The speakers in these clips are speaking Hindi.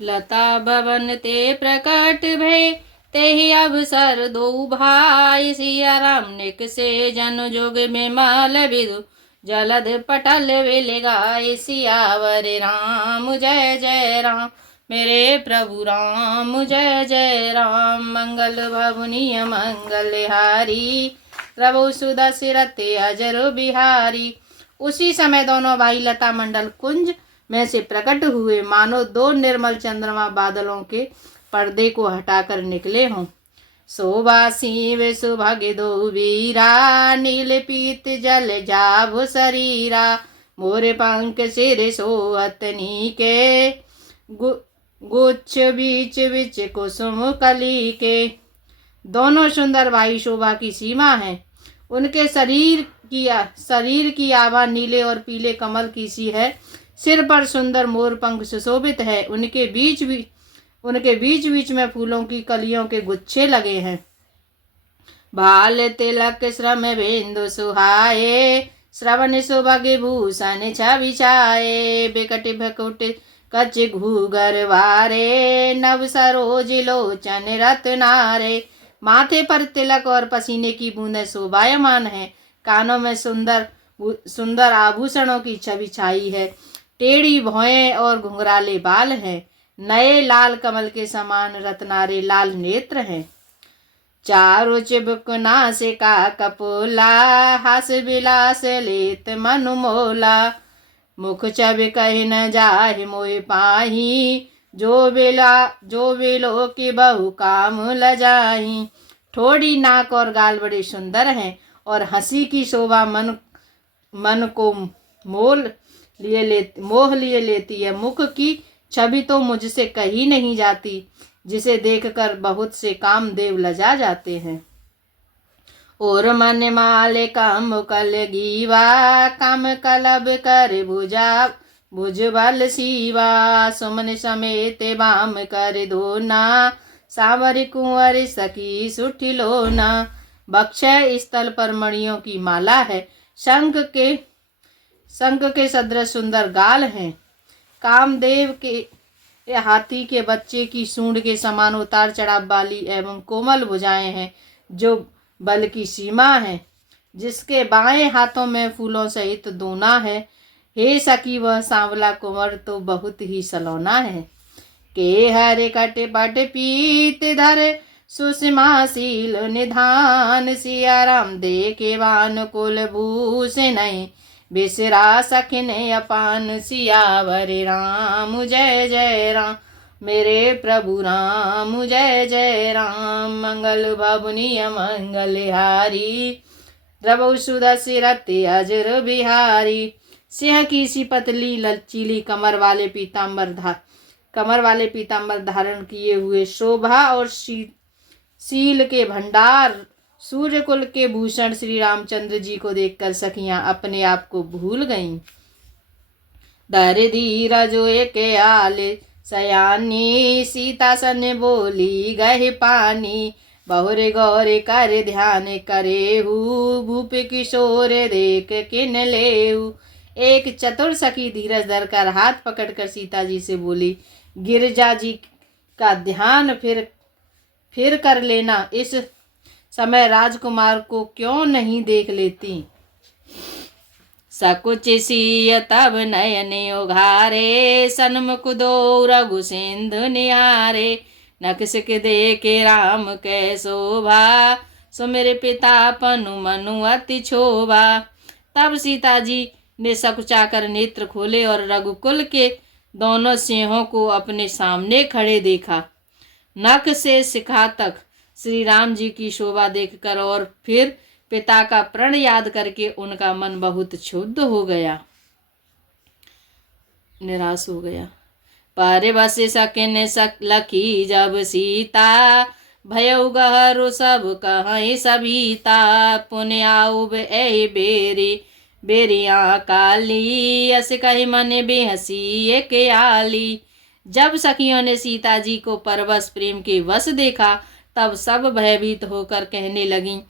लता भवन ते प्रकट भय, तेहि अवसर दो भाई। सिया राम निकसे जन जोग बिमल विदु, जलद पटल विल गाय। सियावर राम जय जय राम, मेरे प्रभु राम जय जय राम। मंगल भवनीय मंगल हारी, प्रभु सुदशरथ अजर बिहारी। उसी समय दोनों भाई लता मंडल कुंज में से प्रकट हुए, मानो दो निर्मल चंद्रमा बादलों के पर्दे को हटाकर निकले हों। शोभा सिंह सुभग दो वीरा, नील पीत जल जाभ शरीरा। मोर पंख सिर सोहत नीके, गुच्छ बीच बीच कुसुम कली के। दोनों सुंदर भाई शोभा की सीमा है। उनके शरीर की आभा नीले और पीले कमल की सी है। सिर पर सुंदर मोर पंख सुशोभित है। उनके बीच बीच में फूलों की कलियों के गुच्छे लगे हैं। भाल तिलक श्रम बिंदु सुहाए, श्रवण सुभग भूषण छवि छाए। बिकट भकुट कच घूगर वारे, नव सरोज लोचन रत्नारे। माथे पर तिलक और पसीने की बूंदें शोभायमान है। कानों में सुंदर आभूषणों की छवि छाई है। टेढ़ी भौएं और घुंघराले बाल हैं। नए लाल कमल के समान रत्नारे लाल नेत्र हैं। चारु चिबुक नासिका कपोला, हास विलास लेत मनु मोला। मुख छवि कहि न जाहि मोहि पाही, जो बेलो की बहु काम लजाही। ठोड़ी नाक और गाल बड़े सुंदर हैं और हंसी की शोभा मन को मोह लिए लेती है। मुख की छवि तो मुझसे कही नहीं जाती, जिसे देखकर बहुत से कामदेव लजा जाते हैं। और मन माले काम कल गीवा, काम कलब कर भुज बल सीवा। सुमन समेत बाम कर दोना, सावर कुंवर सखी सुठी लोना। बक्षय स्थल पर मणियों की माला है। शंख के सदृश सुंदर गाल हैं। कामदेव के हाथी के बच्चे की सूंड के समान उतार चढ़ाव वाली एवं कोमल भुजाएं हैं, जो बल की सीमा है। जिसके बाएं हाथों में फूलों सहित दोना है। हे सखी, वह सांवला कुंवर तो बहुत ही सलोना है। के हरे कट पट पीत धर, सुषमाशील निधान। सिया राम देखे बान कुल भूषण, बिसरा सखिन अपान। सियावर राम जय जय राम, मेरे प्रभु राम जय जय राम। मंगल भवनीय मंगल हारी, प्रभु सुदशरथ अजर बिहारी। सिंह की सी पतली लचीली कमर वाले पीताम्बर धारण किए हुए, शोभा और शील के भंडार, सूर्य कुल के भूषण श्री रामचंद्र जी को देखकर सखियां अपने आप को भूल गईं। धर धीरज एक आले सयानी, सीता सन बोली गहे पानी। बहुरे गौरे कर ध्यान करेहू, भूप किशोर देख किन लेहू। एक चतुर सखी धीरज धरकर हाथ पकड़कर सीता जी से बोली, गिरिजा जी का ध्यान फिर कर लेना। इस समय राजकुमार को क्यों नहीं देख लेती। सकुच सिय तब नयन उघारे, सन्मुख दो रघु सिंधु निहारे। नक्सिक देखे राम कै शोभा, सुमिर पिता पनु मनु अति क्षोभा। तब सीता जी ने सकुचाकर नेत्र खोले और रघुकुल के दोनों सिंहों को अपने सामने खड़े देखा। नख से शिखा तक श्री राम जी की शोभा देखकर और फिर पिता का प्रण याद करके उनका मन बहुत क्षुब्ध हो गया, निराश हो गया। पर बस सकिन लखी जब सीता, भयउ गहरु सब कहीं सभीता। पुण्य आउब ऐ बेरिया काली, अस कही मन बेहसी एक आली। जब सखियों ने सीता जी को परवश प्रेम के वश देखा, तब सब भयभीत होकर कहने लगीं,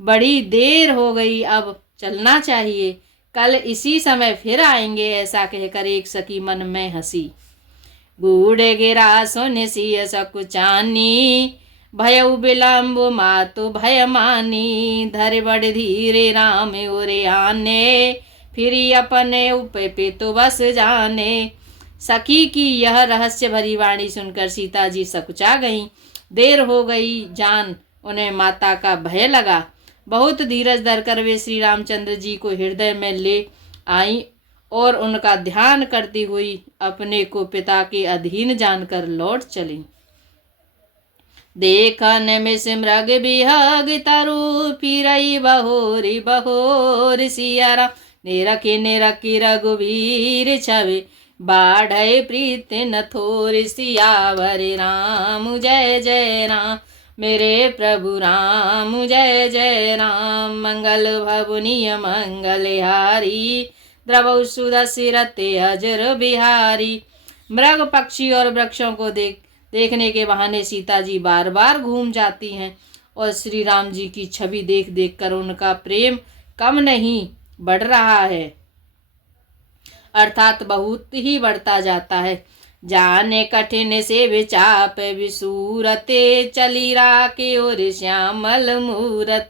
बड़ी देर हो गई, अब चलना चाहिए, कल इसी समय फिर आएंगे। ऐसा कहकर एक सखी मन में हंसी। बूढ़े गिरा सुन सिय सकुचानी, भयउ विलम्ब मातु भय मानी। धर बड़ धीरे राम उरे आने, फिर अपने उपे पितु बस जाने। सखी की यह रहस्य भरी वाणी सुनकर सीता जी सकुचा गईं। देर हो गई जान उन्हें माता का भय लगा। बहुत धीरज धरकर वे श्री रामचंद्र जी को हृदय में ले आई और उनका ध्यान करती हुई अपने को पिता के अधीन जानकर लौट चली। देखन में सिमरग बिहग तरु, फिरई बहोरी बहोर सियारा। निरखी निरखी रघुवीर छवि, बाढ़ प्रीत न थोर। सियावर राम जय जय राम, मेरे प्रभु राम जय जय राम। मंगल भवनीय मंगलहारी, द्रवौ सुदशिरते अजर बिहारी। मृग पक्षी और वृक्षों को देखने के बहाने सीता जी बार बार घूम जाती हैं और श्री राम जी की छवि देख देख कर उनका प्रेम कम नहीं बढ़ रहा है, अर्थात बहुत ही बढ़ता जाता है। जाने कठिन से विचाप विसूरते, चली राके और श्यामल मूरत।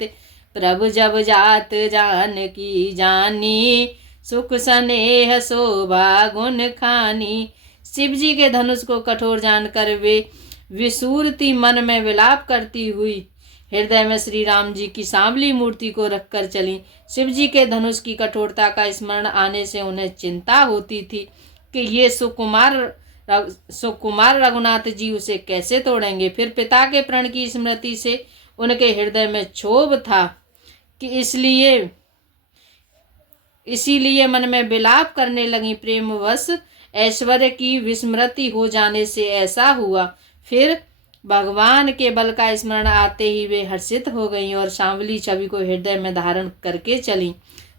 प्रभु जब जात जान की जानी, सुख स्नेह शोभा गुण खानी। शिव जी के धनुष को कठोर जानकर वे विसूरती मन में विलाप करती हुई हृदय में श्री राम जी की सांवली मूर्ति को रखकर चली। शिव जी के धनुष की कठोरता का स्मरण आने से उन्हें चिंता होती थी कि ये सुकुमार रघुनाथ जी उसे कैसे तोड़ेंगे। फिर पिता के प्रण की स्मृति से उनके हृदय में क्षोभ था कि इसीलिए मन में विलाप करने लगी। प्रेमवश ऐश्वर्य की विस्मृति हो जाने से ऐसा हुआ। फिर भगवान के बल का स्मरण आते ही वे हर्षित हो गईं और सांवली छवि को हृदय में धारण करके चली।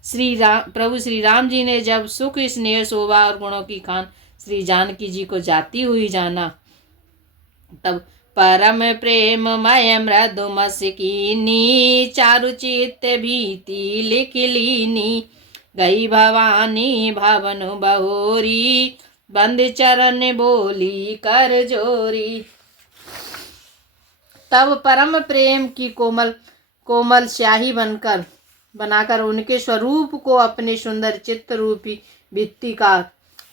प्रभु श्री राम जी ने जब सुख स्नेह शोभा और गुणों की खान श्री जानकी जी को जाती हुई जाना, तब परम प्रेम मय मृदु मस्कीनी, चारु चित्त भीति लिख लीनी। गई भवानी भवन बहोरी, बंद चरण बोली कर जोरी। तब परम प्रेम की कोमल स्याही बनाकर उनके स्वरूप को अपने सुंदर चित्र रूपी भित्ति का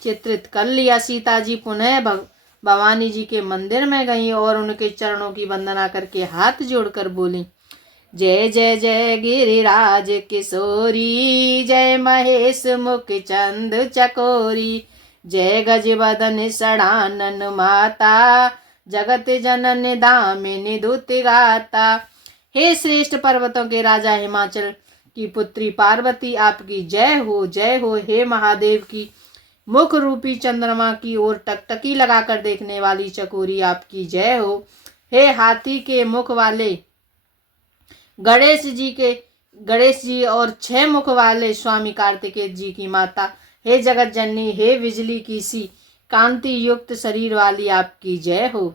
चित्रित कर लिया। सीता जी पुनः भवानी जी के मंदिर में गईं और उनके चरणों की वंदना करके हाथ जोड़कर बोली, जय जय जय गिरिराज किशोरी, जय महेश मुख चंद चकोरी। जय गज बदन षडानन माता, जगत जनन दामिनी दुति गाता। हे श्रेष्ठ पर्वतों के राजा हिमाचल की पुत्री पार्वती, आपकी जय हो। हे महादेव की मुख रूपी चंद्रमा की ओर टकटकी लगाकर देखने वाली चकोरी, आपकी जय हो। हे हाथी के मुख वाले गणेश जी और 6 मुख वाले स्वामी कार्तिकेय जी की माता, हे जगत जननी, हे बिजली की सी कांति युक्त शरीर वाली, आपकी जय हो।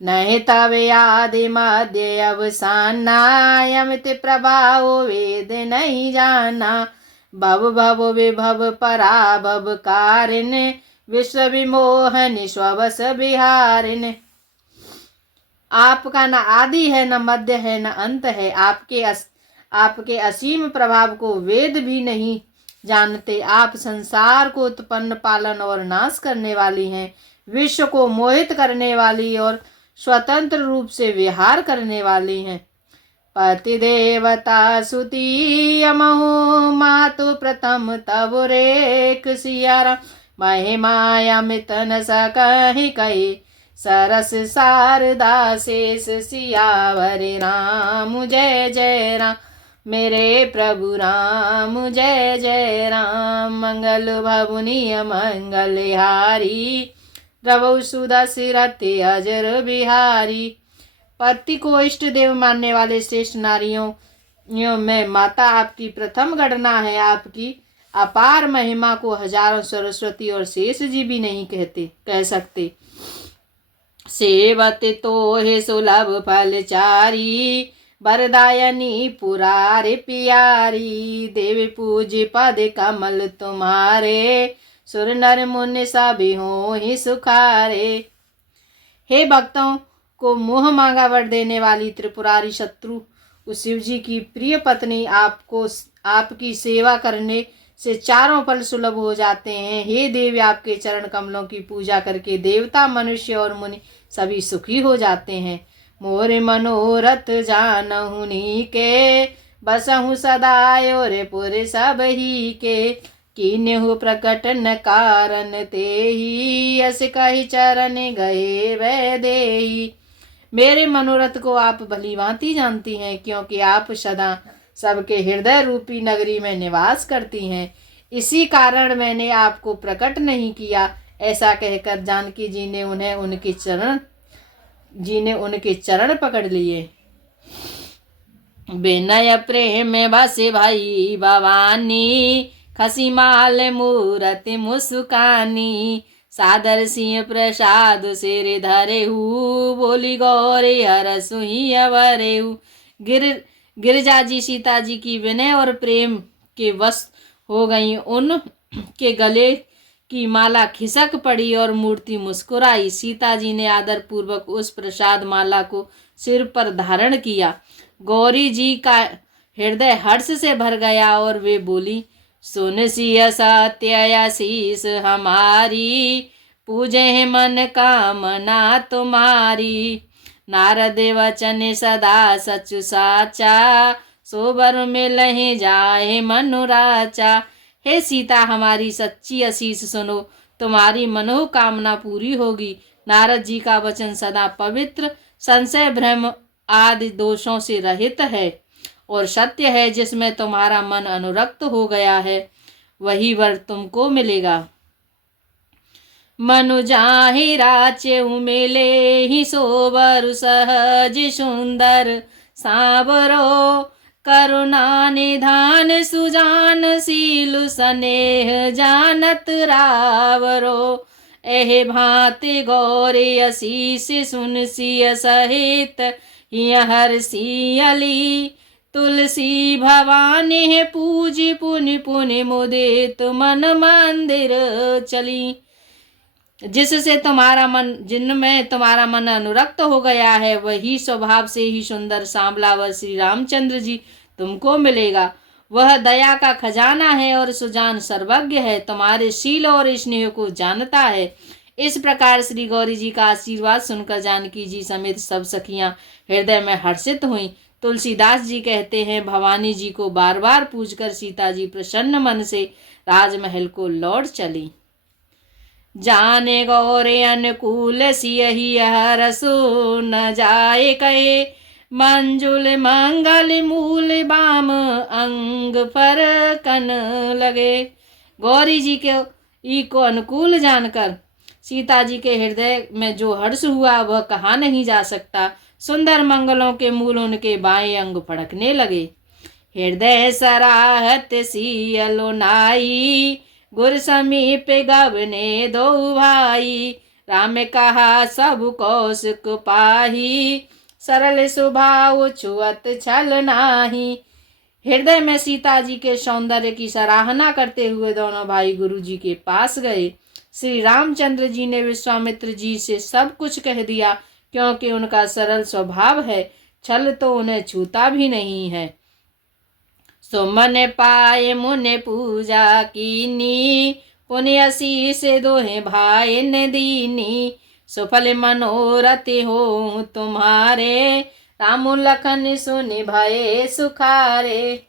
नहीं तवे आदि मध्य अवसाना, यमित प्रभाव वेद नहीं जाना। भव भव विभव पराभव कारिन, विश्व विमोहन स्ववश बिहारिन। आपका न आदि है, न मध्य है, न अंत है। आपके असीम प्रभाव को वेद भी नहीं जानते। आप संसार को उत्पन्न पालन और नाश करने वाली हैं, विश्व को मोहित करने वाली और स्वतंत्र रूप से विहार करने वाली हैं। पति देवता सुती यमहु, मातु प्रथम तब रेख सियारा। महिमा अमित न सकहि कहि, सरस शारदा शेष सियावर राम जय जय राम। मेरे प्रभु राम जय जय राम। मंगल भवनीय मंगलहारी, द्रवौ सुदशिरते अजर बिहारी। पति को इष्ट देव मानने वाले श्रेष्ठ नारियों में माता आपकी प्रथम गणना है। आपकी अपार महिमा को हजारों सरस्वती और शेष जी भी नहीं कह सकते। सेवत तो हे सुलभ फलचारी, वरदायनी पुरारे प्यारी। देवी पूज पद कमल तुम्हारे, सुर नर मुनि सभी हो ही सुखारे। हे भक्तों को मोह मांगा वर देने वाली त्रिपुरारी शत्रु उस शिव जी की प्रिय पत्नी आपको आपकी सेवा करने से चारों फल सुलभ हो जाते हैं। हे देवी, आपके चरण कमलों की पूजा करके देवता, मनुष्य और मुनि सभी सुखी हो जाते हैं। मोरे मनोरथ जानहुनी के, बसहु सदा और पुर सब ही के। कीन्हु प्रकट न कारण तेहि, यस कहि चरण गए वै देहि। मेरे मनोरथ को आप भली भांति जानती हैं, क्योंकि आप सदा सबके हृदय रूपी नगरी में निवास करती हैं। इसी कारण मैंने आपको प्रकट नहीं किया। ऐसा कहकर जानकी जी ने उनके चरण पकड़ लिए। विनय प्रेम बसे भाई भवानी, खसी माल मूरति मुस्कानी। सादर सिंह प्रसाद सिर धरेहु, बोली गौरी हर सुही अवरेहु। गिरिजा जी सीता जी की विनय और प्रेम के वश हो गई। उनके गले की माला खिसक पड़ी और मूर्ति मुस्कुराई। सीता जी ने आदर पूर्वक उस प्रसाद माला को सिर पर धारण किया। गौरी जी का हृदय हर्ष से भर गया और वे बोली, सुन सिय सत्य शीस हमारी, पूजे मन कामना तुम्हारी। नारद वचन सदा सच साचा, सोबर में लहे जाए मनुराचा। हे सीता, हमारी सच्ची आशीष सुनो, तुम्हारी मनोकामना पूरी होगी। नारद जी का वचन सदा पवित्र, संशय भ्रम आदि दोषों से रहित है और सत्य है। जिसमें तुम्हारा मन अनुरक्त हो गया है वही वर तुमको मिलेगा। मनु जाहि राचेउ मिले ही सोबर, सहज सुंदर सांवरो। करुणा निधान सुजान, शील स्नेह जानत रावरो। एह भांति गौरी आशीष सुन सिय सहित, हर सियली। तुलसी भवानी पूजी पुनि पुनि मुदित, मन मंदिर चली। जिसमें तुम्हारा मन अनुरक्त हो गया है वही स्वभाव से ही सुंदर सांवला व श्री रामचंद्र जी तुमको मिलेगा। वह दया का खजाना है और सुजान सर्वज्ञ है, तुम्हारे शील और स्नेह को जानता है। इस प्रकार श्री गौरी जी का आशीर्वाद सुनकर जानकी जी समेत सब सखियां हृदय में हर्षित हुईं। तुलसीदास जी कहते हैं, भवानी जी को बार बार पूजकर सीता जी प्रसन्न मन से राजमहल को लौट चली। जाने गौरे अनुकूल सियहि हरसु, न जाए कहे मंजुल मंगल मूल बाम, अंग पर कन लगे। गौरी जी को अनुकूल जानकर सीता जी के हृदय में जो हर्ष हुआ वह कहा नहीं जा सकता। सुंदर मंगलों के मूल उनके बाएं अंग फड़कने लगे। हृदय सराहत सियलो नाई, गुर समीप गवने दो भाई। राम कहा सब कौशिक पाही, सरल स्वभाव छुअत छल नाही। हृदय में सीता जी के सौंदर्य की सराहना करते हुए दोनों भाई गुरु जी के पास गए। श्री रामचंद्र जी ने विश्वामित्र जी से सब कुछ कह दिया, क्योंकि उनका सरल स्वभाव है, छल तो उन्हें छूता भी नहीं है। सो मन पाए मुने पूजा कीनी, पुण्य आशीष दोहे भाई ने दीनी। सुफल मनोरथ हो तुम्हारे, राम लखन सुनि भये सुखारे।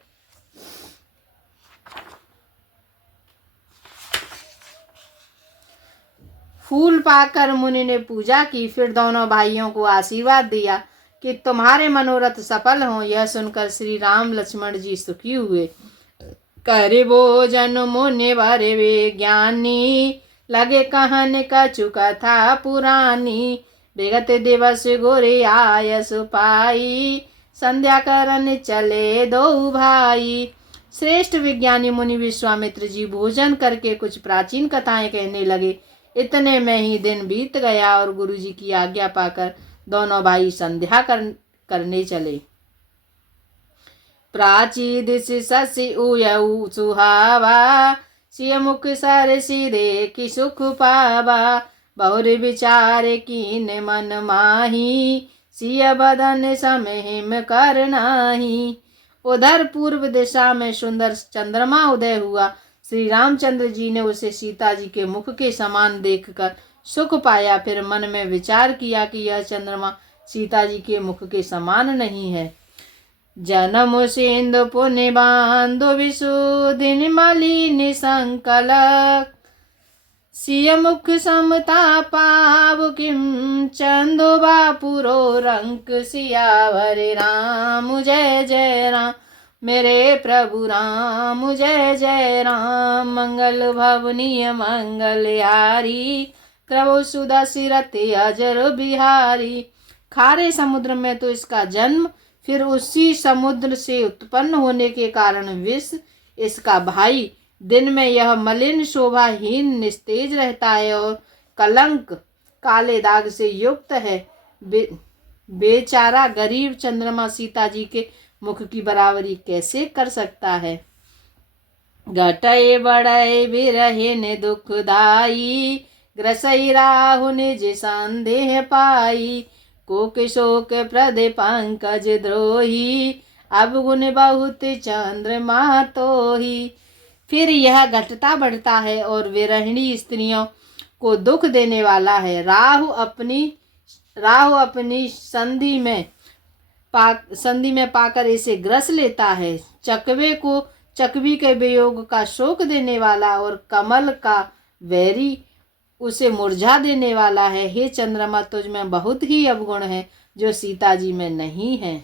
फूल पाकर मुनि ने पूजा की, फिर दोनों भाइयों को आशीर्वाद दिया कि तुम्हारे मनोरथ सफल हों। यह सुनकर श्री राम लक्ष्मण जी सुखी हुए। करे भोजन मुनि भरे वे ज्ञानी, लगे कहन कछु कथा पुरानी। विगत दिवस गोरे आयस पाई, संध्या करन चले दो भाई। श्रेष्ठ विज्ञानी मुनि विश्वामित्र जी भोजन करके कुछ प्राचीन कथाएं कहने लगे। इतने में ही दिन बीत गया और गुरु जी की आज्ञा पाकर दोनों भाई संध्या करने चले। प्राची दिश शशि उयऊ सुहावा, सिय मुख सर सीधे की सुख पावा, बहुर विचार कीन मन माही, सिय बदन सम हिम कर नाही। उधर पूर्व दिशा में सुंदर चंद्रमा उदय हुआ। श्री रामचंद्र जी ने उसे सीता जी के मुख के समान देखकर सुख पाया। फिर मन में विचार किया कि यह चंद्रमा सीता जी के मुख के समान नहीं है। जन्म सिंधु पुण्य बांधु विशुद्धि मलिन संकलक, सिय मुख समता पाव किम चंदो बापुरो रंक, सियावर राम जय जय राम, मेरे प्रभु राम जय जय राम। मंगल भवनीय मंगलहारी, प्रभु सुदशरथ अजर बिहारी। खारे समुद्र में तो इसका जन्म, फिर उसी समुद्र से उत्पन्न होने के कारण विष इसका भाई। दिन में यह मलिन शोभाहीन निस्तेज रहता है और कलंक काले दाग से युक्त है। बेचारा गरीब चंद्रमा सीता जी के मुख की बराबरी कैसे कर सकता है। घटय बढ़य विरहिन दुखदाई, ग्रसई राहु निज संदेह पाई, कोक शोक प्रद पंकज द्रोही, अब गुण बहुत चंद्रमा तोही। फिर यह घटता बढ़ता है और विरहिणी स्त्रियों को दुख देने वाला है। राहु अपनी संधि में पाकर इसे ग्रस लेता है। चकवी के वियोग का शोक देने वाला और कमल का वैरी उसे मुरझा देने वाला है। हे चंद्रमा, तुझ में बहुत ही अवगुण है जो सीता जी में नहीं है।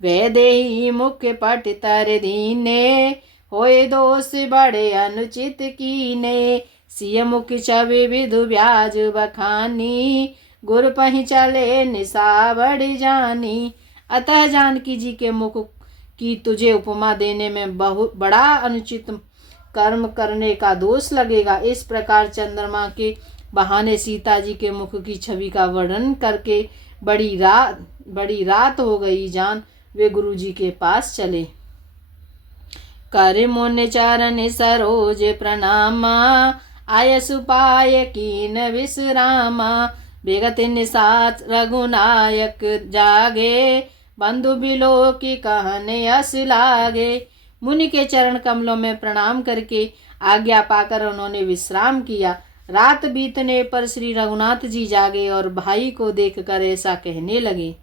वैदेही मुख्य पट तर दीने, होए दोष बड़े अनुचित कीने, सिय मुख छवि विधु ब्याज बखानी, गुर पहि चले निशा बड़ी जानी। अतः जानकी जी के मुख की तुझे उपमा देने में बहुत बड़ा अनुचित कर्म करने का दोष लगेगा। इस प्रकार चंद्रमा के बहाने सीता जी के मुख की छवि का वर्णन करके बड़ी रात हो गई। जान वे गुरु जी के पास चले। कर मुन चरण सरोज प्रणामा, आयस पाय कीन विश्रामा, बेगत निसात रघुनायक जागे, बंधु बिलो की कहने अस लागे। मुनि के चरण कमलों में प्रणाम करके आज्ञा पाकर उन्होंने विश्राम किया। रात बीतने पर श्री रघुनाथ जी जागे और भाई को देखकर ऐसा कहने लगे।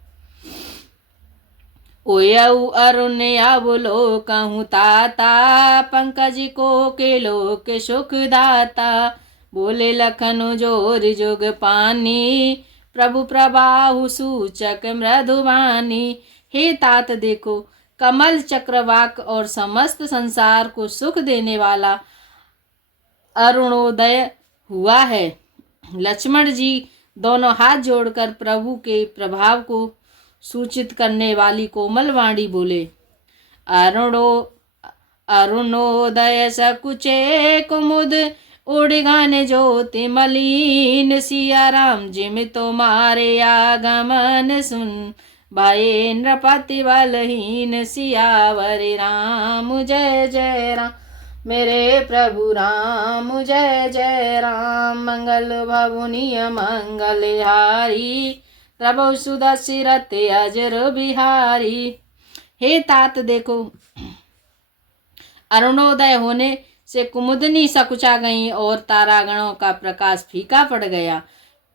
ओयऊ अरुण बोलो कहूँ ताता, पंकज को के लोक सुख दाता, बोले लखन जोर जोग पानी, प्रभु प्रबाहु सूचक मृदुवानी। हे तात देखो, कमल चक्रवाक और समस्त संसार को सुख देने वाला अरुणोदय हुआ है। लक्ष्मण जी दोनों हाथ जोड़कर प्रभु के प्रभाव को सूचित करने वाली कोमल वाणी बोले। अरुणोदय सकुचे कुमुद, उड़गान ज्योति मलिन, सिया राम जिम तुम्हारे आगमन सुन, भाई नृपति बलहीन, सियावर राम जय जय राम, मेरे प्रभु राम जय जय राम। मंगल भवनीय मंगलहारी, प्रभु सुदशरथ अजर बिहारी। हे तात देखो, अरुणोदय होने से कुमुदनी सकुचा गई और तारागणों का प्रकाश फीका पड़ गया।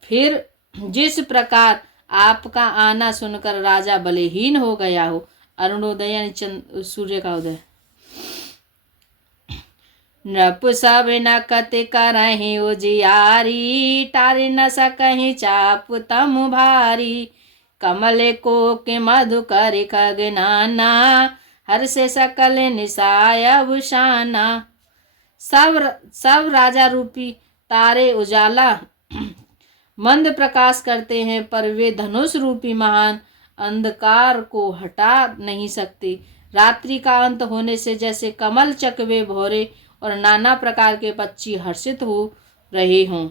फिर जिस प्रकार आपका आना सुनकर राजा बलहीन हो गया हो। अरुणोदय यानी सूर्य का उदय। नृप सब नकत करहि उजियारी, टारे न सकहि चाप तम भारी, कमल को के मधु कर खगनाना, हर से सकल निसाय भूषाना। सब राजा रूपी तारे उजाला मंद प्रकाश करते हैं, पर वे धनुष रूपी महान अंधकार को हटा नहीं सकते। रात्रि का अंत होने से जैसे कमल चकवे भौरे और नाना प्रकार के पक्षी हर्षित हो रहे हों,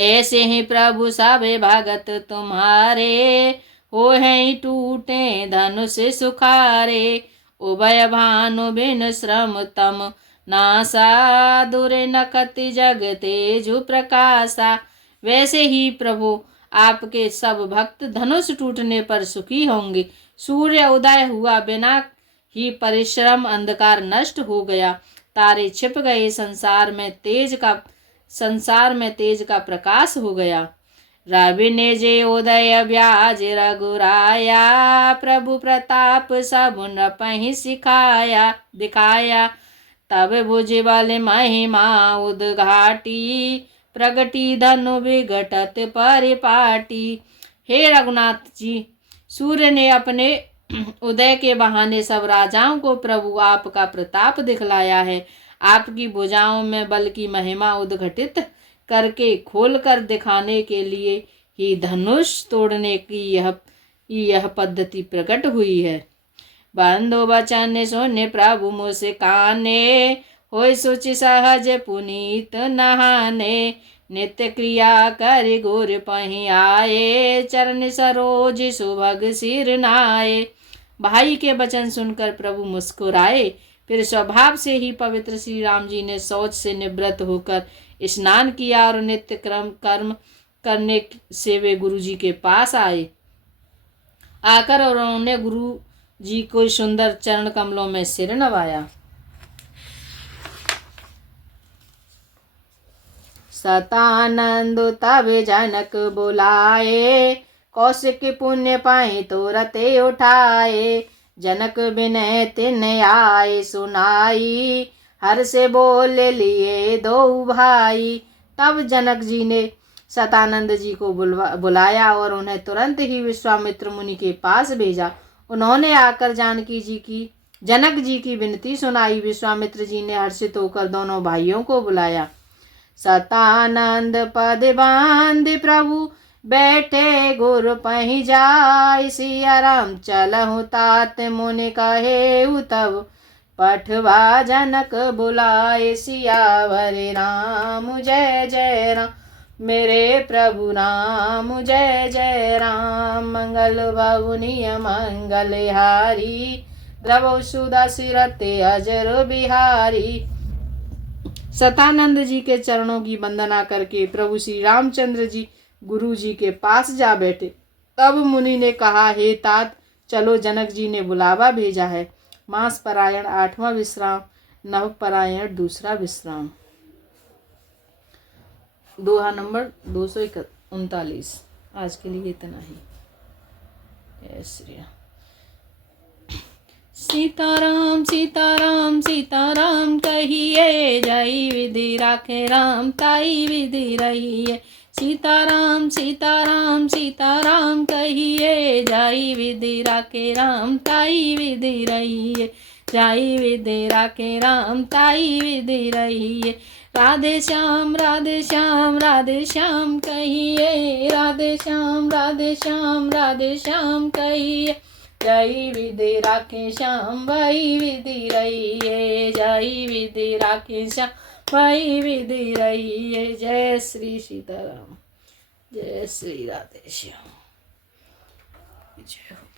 ऐसे ही प्रभु सबे भगत तुम्हारे, हो हैं टूटे धनुष सुखारे, उभय भानु बिन श्रम तम नासा दुरे नखति जग तेजु प्रकाशा। वैसे ही प्रभु आपके सब भक्त धनुष टूटने पर सुखी होंगे। सूर्य उदय हुआ, बिना ही परिश्रम अंधकार नष्ट हो गया, तारे छिप गए, संसार में तेज का प्रकाश हो गया। रवि ने जे उदय ब्याज रघुराया, प्रभु प्रताप सब नपहि दिखाया। तब भुजबल महिमा उद्घाटी, प्रगति धनु विघटत परिपाटी। हे रघुनाथ जी, सूर्य ने अपने उदय के बहाने सब राजाओं को प्रभु आपका प्रताप दिखलाया है। आपकी भुजाओं में बल की महिमा उद्घटित करके खोलकर दिखाने के लिए ही धनुष तोड़ने की यह पद्धति प्रकट हुई है। बंधु बचन सुने प्रभु मुस्काने, होय सुचि सहज पुनीत नहाने। नित्य क्रिया कर गुर पहि आए, चरण सरोज सुभग सिर नाये। भाई के वचन सुनकर प्रभु मुस्कुराए। फिर स्वभाव से ही पवित्र श्री राम जी ने शौच से निवृत्त होकर स्नान किया और नित्य कर्म करने से वे गुरु जी के पास आए। आकर और उन्होंने गुरु जी को सुंदर चरण कमलों में सिर नवाया। सतानंद तब जनक बुलाए, कौशिक पुण्य पाए तो रते उठाए। जनक विनय तिन आए सुनाई, हर से बोल लिए दो भाई। तब जनक जी ने सतानंद जी को बुलाया और उन्हें तुरंत ही विश्वामित्र मुनि के पास भेजा। उन्होंने आकर जनक जी की विनती सुनाई। विश्वामित्र जी ने हर्षित होकर दोनों भाइयों को बुलाया। सतानंद पद बांध प्रभु बैठे गुर पहि जाय, सिया राम चलहु तात मुनि कहे तब। पठवा जनक बुलाए, सियावर राम जय जय राम। मेरे प्रभु राम जय जय राम। मंगल भवनीय मंगल हारी, द्रव सुधा सिरते अजर बिहारी। सतानंद जी के चरणों की वंदना करके प्रभु श्री रामचंद्र जी गुरु जी के पास जा बैठे। तब मुनि ने कहा, हे तात चलो, जनक जी ने बुलावा भेजा है। मास परायण 8वां विश्राम, नव परायण 2रा विश्राम। दोहा नंबर 239। आज के लिए इतना ही। जय श्री राम। सीताराम सीताराम सीताराम कहिए, जय विधि राखे राम ताई विधि रहिए। सीताराम सीताराम सीताराम कहिए, जय विधि राखे राम ताई विधि रहिए। जय विधि राखे राम ताई विधि रहिए। राधे श्याम राधे श्याम राधे श्याम कहिए, राधे श्याम राधे श्याम राधे श्याम कहिए। जय विधि राखे श्याम वही विधि रहिए। जय विधि राखे श्याम वही विधि रहिए। जय श्री सीताराम, जय श्री राधे श्याम। जय हो।